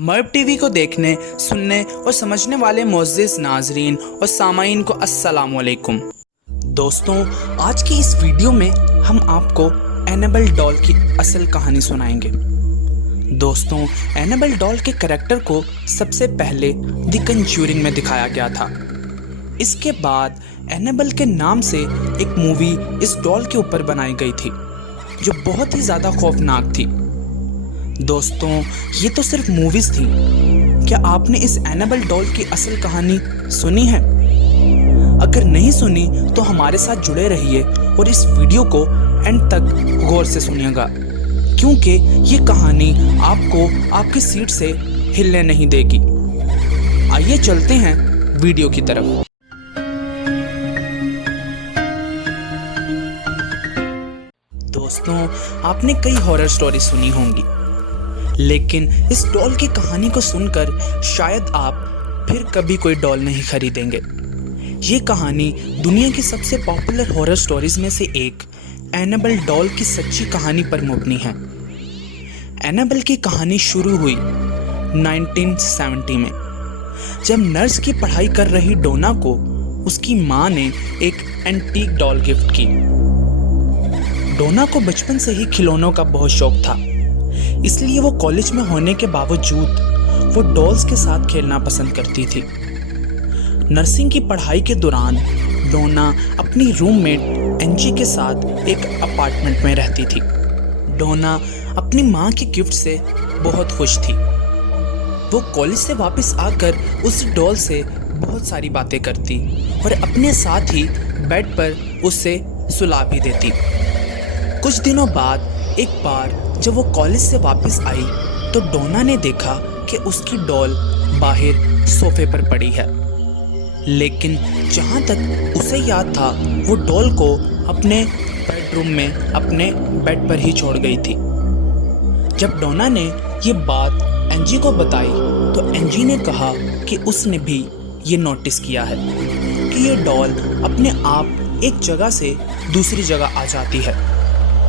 मर्ब TV को देखने, सुनने और समझने वाले मोअज़्ज़िज़ नाज़रीन और सामाईन को अस्सलाम वालेकुम। दोस्तों, आज की इस वीडियो में हम आपको एनाबेल डॉल की असल कहानी सुनाएंगे। दोस्तों, एनाबेल डॉल के करैक्टर को सबसे पहले द कंज्यूरिंग में दिखाया गया था। इसके बाद एनाबेल के नाम से एक मूवी इस डॉल के ऊपर बनाई गई थी, जो बहुत ही ज़्यादा खौफनाक थी। दोस्तों, ये तो सिर्फ मूवीज़ थी। क्या आपने इस एनाबेल डॉल की असल कहानी सुनी है? अगर नहीं सुनी तो हमारे साथ जुड़े रहिए और इस वीडियो को एंड तक गौर से सुनिएगा, क्योंकि ये कहानी आपको आपकी सीट से हिलने नहीं देगी। आइए चलते हैं वीडियो की तरफ। दोस्तों, आपने कई हॉरर स्टोरी सुनी होंगी, लेकिन इस डॉल की कहानी को सुनकर शायद आप फिर कभी कोई डॉल नहीं खरीदेंगे। ये कहानी दुनिया की सबसे पॉपुलर हॉरर स्टोरीज में से एक एनाबेल डॉल की सच्ची कहानी पर मबनी है। एनाबेल की कहानी शुरू हुई 1970 में, जब नर्स की पढ़ाई कर रही डोना को उसकी माँ ने एक एंटीक डॉल गिफ्ट की। डोना को बचपन से ही खिलौनों का बहुत शौक था, इसलिए वो कॉलेज में होने के बावजूद वो डॉल्स के साथ खेलना पसंद करती थी। नर्सिंग की पढ़ाई के दौरान डोना अपनी रूममेट एंजी के साथ एक अपार्टमेंट में रहती थी। डोना अपनी माँ की गिफ्ट से बहुत खुश थी। वो कॉलेज से वापस आकर उस डॉल से बहुत सारी बातें करती और अपने साथ ही बेड पर उसे सुला भी देती। कुछ दिनों बाद एक बार जब वो कॉलेज से वापस आई तो डोना ने देखा कि उसकी डॉल बाहर सोफे पर पड़ी है, लेकिन जहाँ तक उसे याद था वो डॉल को अपने बेडरूम में अपने बेड पर ही छोड़ गई थी। जब डोना ने ये बात एंजी को बताई तो एंजी ने कहा कि उसने भी ये नोटिस किया है कि ये डॉल अपने आप एक जगह से दूसरी जगह आ जाती है।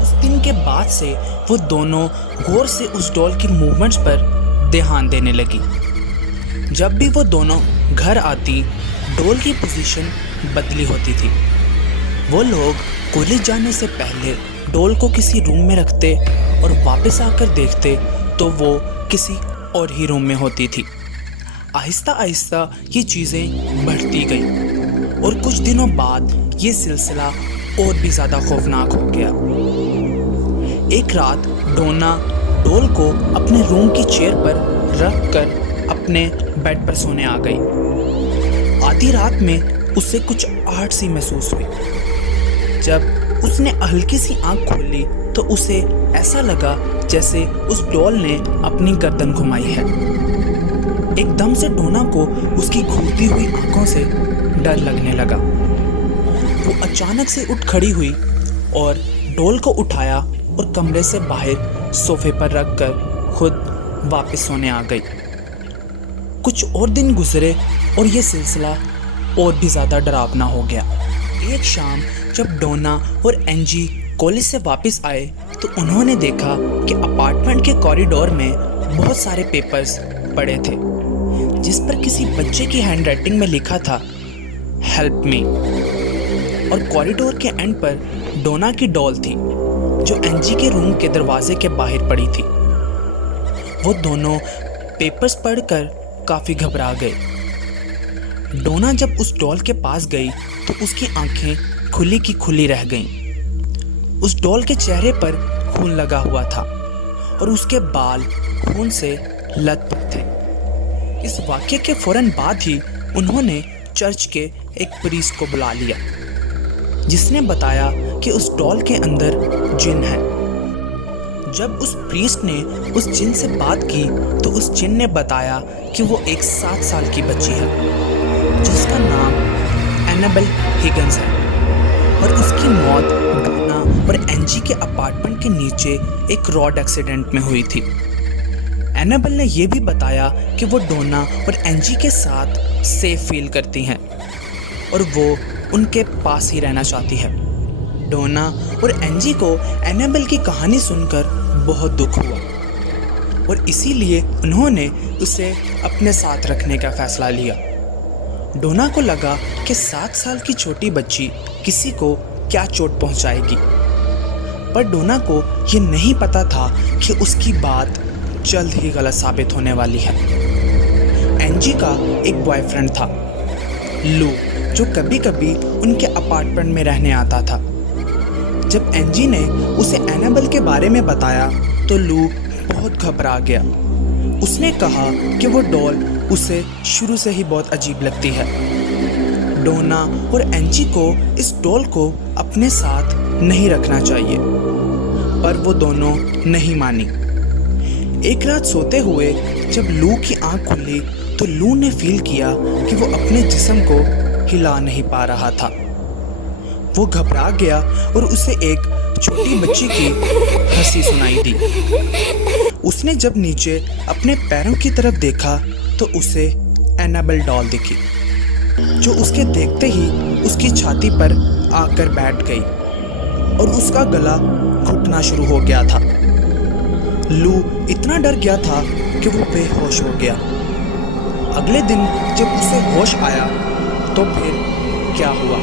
उस दिन के बाद से वो दोनों गौर से उस डॉल की मूवमेंट्स पर ध्यान देने लगी। जब भी वो दोनों घर आती, डॉल की पोजीशन बदली होती थी। वो लोग कॉलेज जाने से पहले डॉल को किसी रूम में रखते और वापस आकर देखते तो वो किसी और ही रूम में होती थी। आहिस्ता आहिस्ता ये चीज़ें बढ़ती गई और कुछ दिनों बाद ये सिलसिला और भी ज़्यादा खौफनाक हो गया। एक रात डोना डॉल को अपने रूम की चेयर पर रख कर अपने बेड पर सोने आ गई। आधी रात में उसे कुछ आहट सी महसूस हुई। जब उसने हल्की सी आंख खोली तो उसे ऐसा लगा जैसे उस डॉल ने अपनी गर्दन घुमाई है। एकदम से डोना को उसकी घूमती हुई आंखों से डर लगने लगा। वो अचानक से उठ खड़ी हुई और डॉल को उठाया और कमरे से बाहर सोफे पर रखकर खुद वापस सोने आ गई। कुछ और दिन गुजरे और ये सिलसिला और भी ज़्यादा डरावना हो गया। एक शाम जब डोना और एंजी कॉलेज से वापस आए तो उन्होंने देखा कि अपार्टमेंट के कॉरिडोर में बहुत सारे पेपर्स पड़े थे, जिस पर किसी बच्चे की हैंडराइटिंग में लिखा था हेल्प मी। और कॉरिडोर के एंड पर डोना की डॉल थी, जो एंजी के रूम के दरवाजे के बाहर पड़ी थी। वो दोनों पेपर्स पढ़कर काफ़ी घबरा गए। डोना जब उस डॉल के पास गई तो उसकी आंखें खुली की खुली रह गईं। उस डॉल के चेहरे पर खून लगा हुआ था और उसके बाल खून से लथपथ थे। इस वाक़ये के फौरन बाद ही उन्होंने चर्च के एक प्रीस्ट को बुला लिया, जिसने बताया कि उस डॉल के अंदर जिन है। जब उस प्रीस्ट ने उस जिन से बात की तो उस जिन ने बताया कि वो एक 7 साल की बच्ची है, जिसका नाम एनाबेल हिगन्स है और उसकी मौत डोना और एंजी के अपार्टमेंट के नीचे एक रोड एक्सीडेंट में हुई थी। एनाबेल ने यह भी बताया कि वो डोना और एंजी के साथ सेफ फील करती हैं और वो उनके पास ही रहना चाहती है। डोना और एंजी को एनाबेल की कहानी सुनकर बहुत दुख हुआ। और इसीलिए उन्होंने उसे अपने साथ रखने का फैसला लिया। डोना को लगा कि 7 साल की छोटी बच्ची किसी को क्या चोट पहुंचाएगी, पर डोना को ये नहीं पता था कि उसकी बात जल्द ही गलत साबित होने वाली है। एंजी का एक बॉयफ्रेंड था, लू, जो कभी कभी उनके अपार्टमेंट में रहने आता था। जब एंजी ने उसे एनाबेल के बारे में बताया तो लू बहुत घबरा गया। उसने कहा कि वो डॉल उसे शुरू से ही बहुत अजीब लगती है। डोना और एंजी को इस डॉल को अपने साथ नहीं रखना चाहिए, पर वो दोनों नहीं मानी। एक रात सोते हुए जब लू की आंख खुली तो लू ने फील किया कि वो अपने जिस्म को हिला नहीं पा रहा था। वो घबरा गया और उसे एक छोटी बच्ची की हंसी सुनाई दी। उसने जब नीचे अपने पैरों की तरफ देखा तो उसे एनाबेल डॉल दिखी, जो उसके देखते ही उसकी छाती पर आकर बैठ गई और उसका गला घुटना शुरू हो गया था। लू इतना डर गया था कि वो बेहोश हो गया। अगले दिन जब उसे होश आया तो फिर क्या हुआ